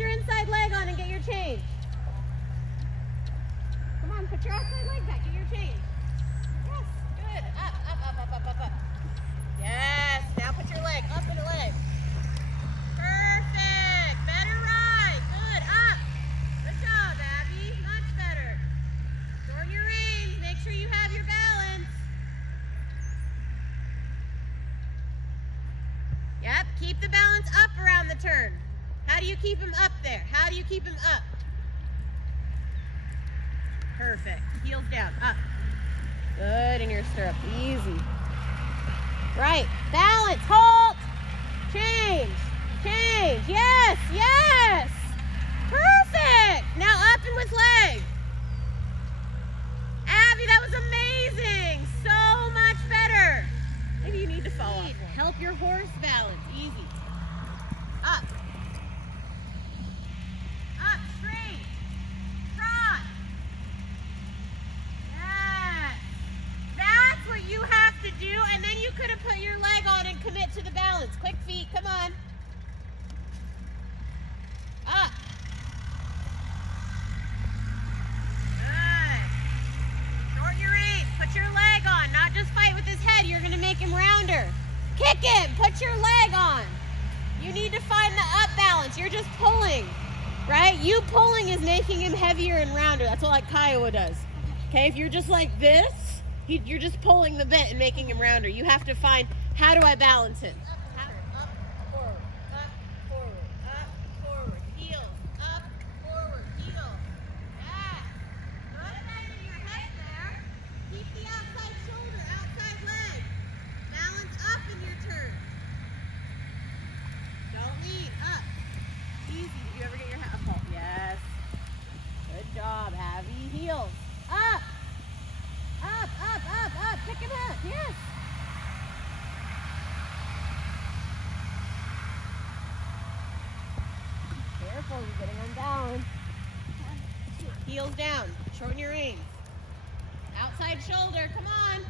your inside leg on and get your change. Come on, put your outside leg back, get your change. Yes, good. Up, up, up, up, up, up, up. Yes, now put your leg up in the leg. Perfect. Better ride. Good. Up. Good job, Abby. Much better. Shorten your reins. Make sure you have your balance. Yep, keep the balance up around the turn. How do you keep him up there? How do you keep him up? Perfect. Heels down. Up. Good in your stirrup. Easy. Right. Balance. Halt. Change. Change. Yes. Yes. Perfect. Now up and with leg. Abby, that was amazing. So much better. Maybe you need to fall off. Help your horse balance. Easy. Up. Up. Straight. Trot. Yes. That's what you have to do, and then you could have put your leg on and commit to the balance. Quick feet. Come on. Up. Good. Shorten your reins. Put your leg on. Not just fight with his head. You're going to make him rounder. Kick him. Put your leg on. You need to find the up balance. You're just pulling, right? You pulling is making him heavier and rounder. That's what like Kiowa does. Okay, if you're just like this, you're just pulling the bit and making him rounder. You have to find, how do I balance him? Up, forward, up, forward, up, forward. Heels, up, forward, heels. Yes. Good bend in your head there. Keep the outside shoulder, outside leg. Balance up in your turn. Don't lean. Up. Easy. Did you ever get your hat up? Yes. Good job, Abby. Heels. Up. Up, up, up, up. Pick him up. Yes. Careful. You're getting unbalanced. Heels down. Shorten your reins. Outside shoulder. Come on.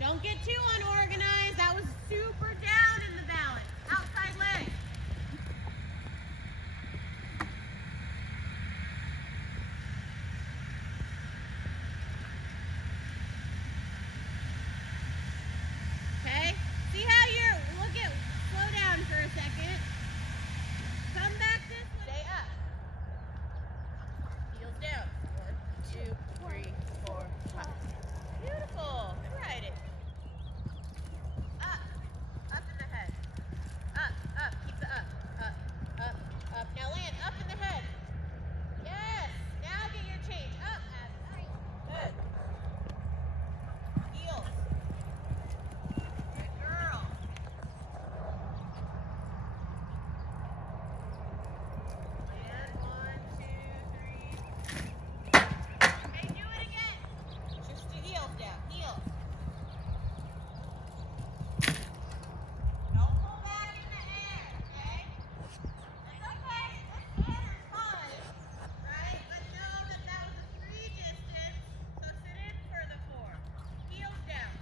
Don't get too unorganized. That was super down in the balance. Outside leg. Okay? See how you're, slow down for a second. Come back this way. Stay up. Heels down. 1, 2, 3, 4, 5. Beautiful. Good riding. Up. Up in the head. Up. Up. Keep the up. Up. Up. Up. Now land. Up in the head. Yes. Now get your change. Up, Abby. Good. Heels. Good girl. Land. 1, 2, 3. Okay, do it again. Just the heels down. Heels. Don't pull back in the air, okay? It's okay. This air is fine, right? But know that that was a 3 distance, so sit in for the 4. Heels down.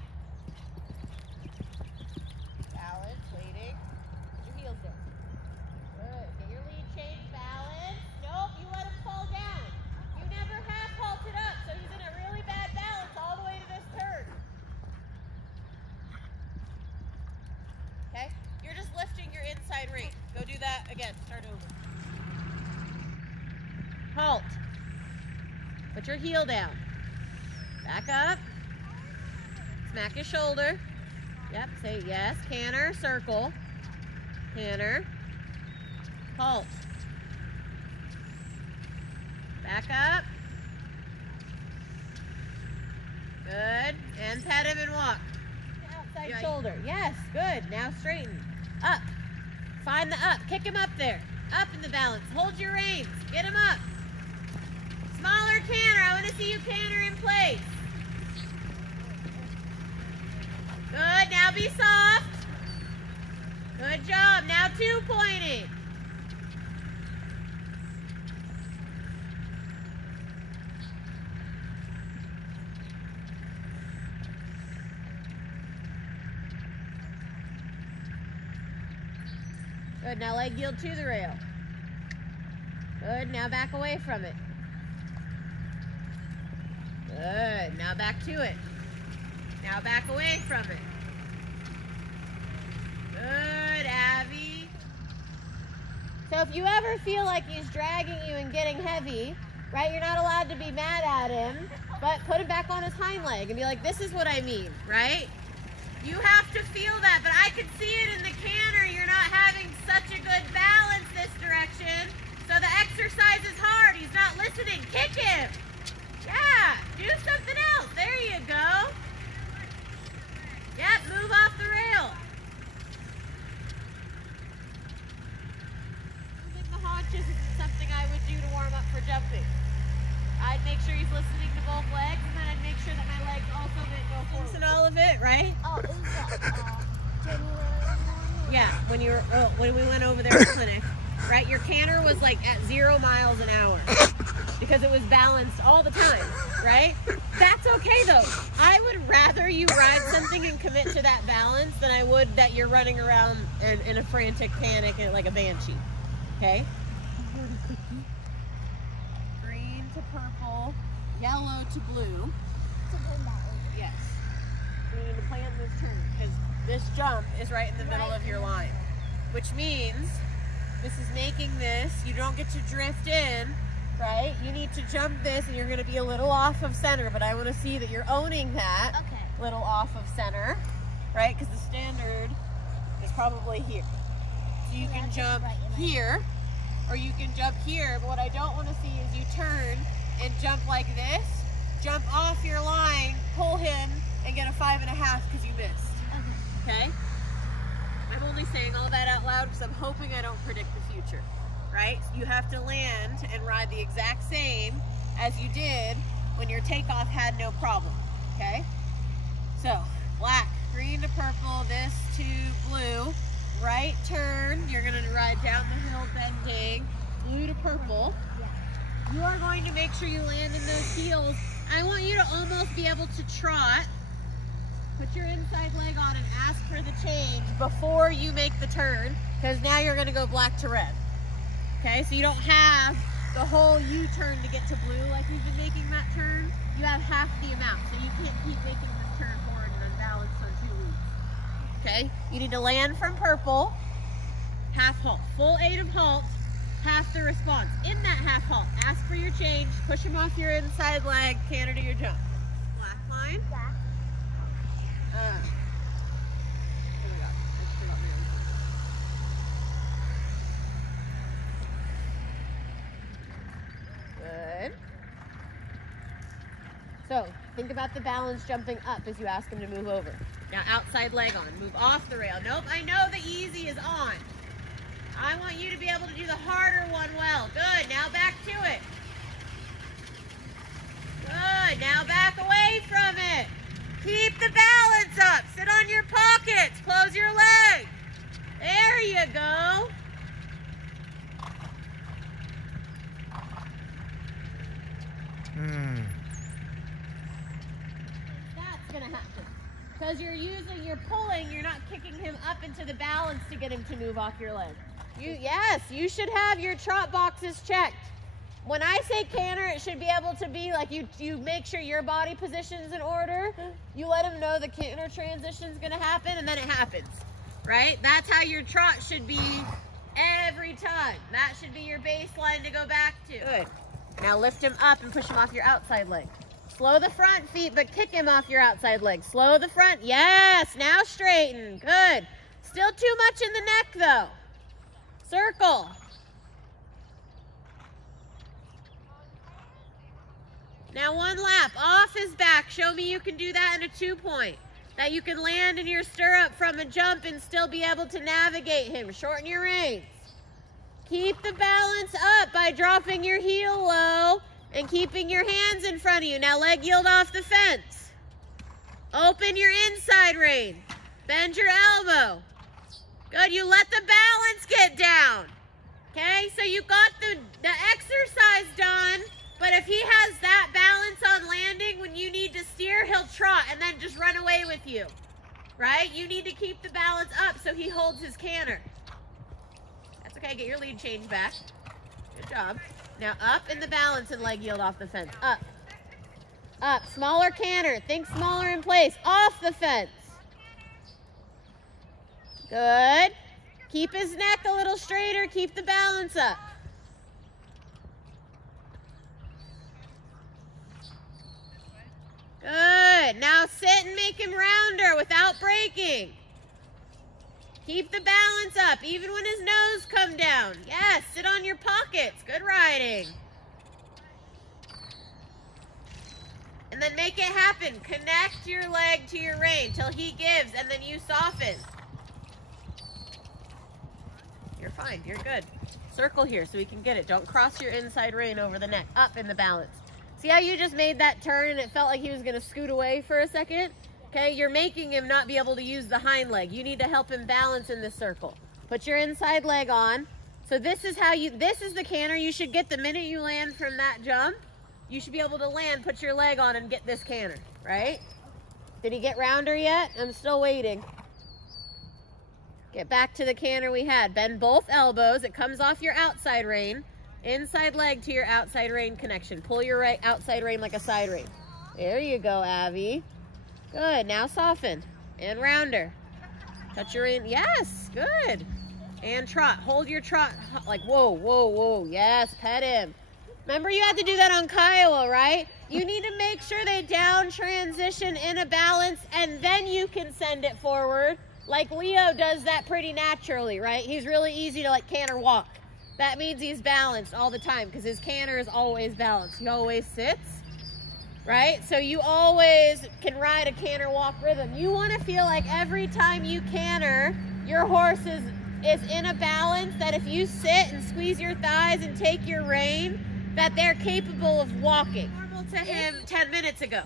Balance, waiting. Put your heels down. Good. Get your lead change. Balance. Nope, you let him fall down. You never have halted up, so he's in a really bad balance all the way to this turn. Okay? You're just lifting your inside rein. Go do that again. Start over. Halt. Put your heel down. Back up. Smack his shoulder. Yep, say yes. Canter, circle. Canter. Halt. Back up. Good. And pet him and walk. Outside shoulder. Yes, good. Now straighten. Up. Find the up. Kick him up there. Up in the balance. Hold your reins. Get him up. Smaller canter. I want to see you canter in place. Good. Now be soft. Good job. Now 2 pointing. Good, now leg yield to the rail. Good, now back away from it. Good, now back to it. Now back away from it. Good, Abby. So if you ever feel like he's dragging you and getting heavy, right, you're not allowed to be mad at him, but put him back on his hind leg and be like, this is what I mean, right? You have to feel that, but I can see it in the canter. You're not having such a good balance this direction. So the exercise is hard. He's not listening. Kick him. Yeah, do something else. There you go. Yep, move off the rail. Moving the haunches isn't something I would do to warm up for jumping. I'd make sure he's listening to both legs, and then I'd make sure that my legs also didn't go forward. And all of it, right? Oh, is that January? Yeah, when we went over there to clinic, right? Your canter was like at 0 miles an hour because it was balanced all the time, right? That's okay though. I would rather you ride something and commit to that balance than I would that you're running around in a frantic panic like a banshee. Okay? Green to purple, yellow to blue. Yes. We need to plan this turn because this jump is right in the middle of your line, which means this is making this, you don't get to drift in, right? You need to jump this and you're going to be a little off of center, but I want to see that you're owning that little off of center, right? Because the standard is probably here. So you can jump here or you can jump here, but what I don't want to see is you turn and jump like this, jump off your line, pull him, and get a 5.5 because you missed. Okay? I'm only saying all that out loud because I'm hoping I don't predict the future, right? You have to land and ride the exact same as you did when your takeoff had no problem, okay? So, black, green to purple, this to blue, right turn, you're gonna ride down the hill bending, blue to purple. You are going to make sure you land in those heels. I want you to almost be able to trot. Put your inside leg on and ask for the change before you make the turn, because now you're going to go black to red. Okay, so you don't have the whole U-turn to get to blue like you've been making that turn. You have half the amount, so you can't keep making this turn forward and unbalanced on 2 wheels. Okay, you need to land from purple, half halt, full 8 of halt, half the response. In that half halt, ask for your change, push him off your inside leg, canter to your jump. Black line. Black. Oh my God, I just forgot my own. Good. So, think about the balance jumping up as you ask him to move over. Now, outside leg on, move off the rail. Nope, I know the easy is on. I want you to be able to do the harder one well. Good, now back to it. Good, now back away from it. Keep the balance up. Sit on your pockets. Close your leg. There you go. That's going to happen. Because you're pulling, you're not kicking him up into the balance to get him to move off your leg. Yes, you should have your trot boxes checked. When I say canter, it should be able to be like you make sure your body position's in order. You let him know the canter transition's gonna happen, and then it happens, right? That's how your trot should be every time. That should be your baseline to go back to. Good. Now lift him up and push him off your outside leg. Slow the front feet, but kick him off your outside leg. Slow the front. Yes, now straighten. Good. Still too much in the neck, though. Circle. Now 1 lap, off his back. Show me you can do that in a 2-point. That you can land in your stirrup from a jump and still be able to navigate him. Shorten your reins. Keep the balance up by dropping your heel low and keeping your hands in front of you. Now leg yield off the fence. Open your inside rein. Bend your elbow. Good, you let the balance get down. Okay, so you got the exercise done. But if he has that balance on landing, when you need to steer, he'll trot and then just run away with you, right? You need to keep the balance up so he holds his canter. That's okay, get your lead change back. Good job. Now up in the balance and leg yield off the fence. Up. Up. Smaller canter. Think smaller in place. Off the fence. Good. Keep his neck a little straighter. Keep the balance up. Good. Now sit and make him rounder without breaking. Keep the balance up, even when his nose comes down. Yes, sit on your pockets. Good riding. And then make it happen. Connect your leg to your rein till he gives, and then you soften. You're fine. You're good. Circle here so we can get it. Don't cross your inside rein over the neck. Up in the balance. See how you just made that turn and it felt like he was going to scoot away for a second? Okay, you're making him not be able to use the hind leg. You need to help him balance in this circle. Put your inside leg on. So this is the canter you should get the minute you land from that jump. You should be able to land, put your leg on, and get this canter, right? Did he get rounder yet? I'm still waiting. Get back to the canter we had. Bend both elbows. It comes off your outside rein. Inside leg to your outside rein connection. Pull your right outside rein like a side rein. There you go, Abby. Good. Now soften. And rounder. Touch your rein. Yes. Good. And trot. Hold your trot. Like, whoa, whoa, whoa. Yes. Pet him. Remember, you had to do that on Kiowa, right? You need to make sure they down transition in a balance, and then you can send it forward. Like Leo does that pretty naturally, right? He's really easy to like canter walk. That means he's balanced all the time because his canter is always balanced. He always sits, right? So you always can ride a canter walk rhythm. You want to feel like every time you canter, your horse is in a balance, that if you sit and squeeze your thighs and take your rein, that they're capable of walking. Normal to him 10 minutes ago,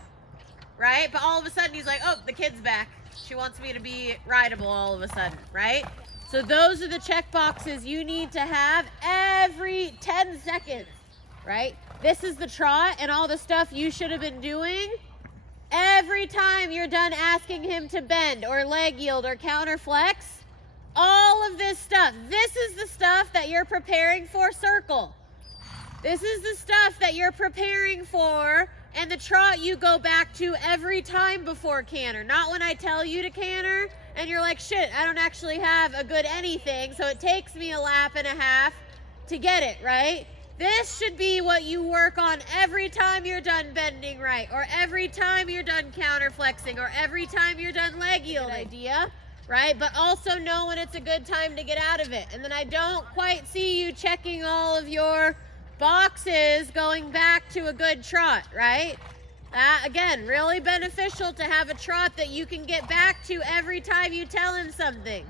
right? But all of a sudden he's like, oh, the kid's back. She wants me to be rideable all of a sudden, right? So those are the check boxes you need to have every 10 seconds, right? This is the trot and all the stuff you should have been doing every time you're done asking him to bend or leg yield or counter flex. All of this stuff. This is the stuff that you're preparing for circle. This is the stuff that you're preparing for, and the trot you go back to every time before canter. Not when I tell you to canter and you're like, shit, I don't actually have a good anything, so it takes me a lap and a half to get it, right? This should be what you work on every time you're done bending right, or every time you're done counter flexing, or every time you're done leg yield. Idea, right? But also know when it's a good time to get out of it. And then I don't quite see you checking all of your boxes going back to a good trot, right? Again, really beneficial to have a trot that you can get back to every time you tell him something.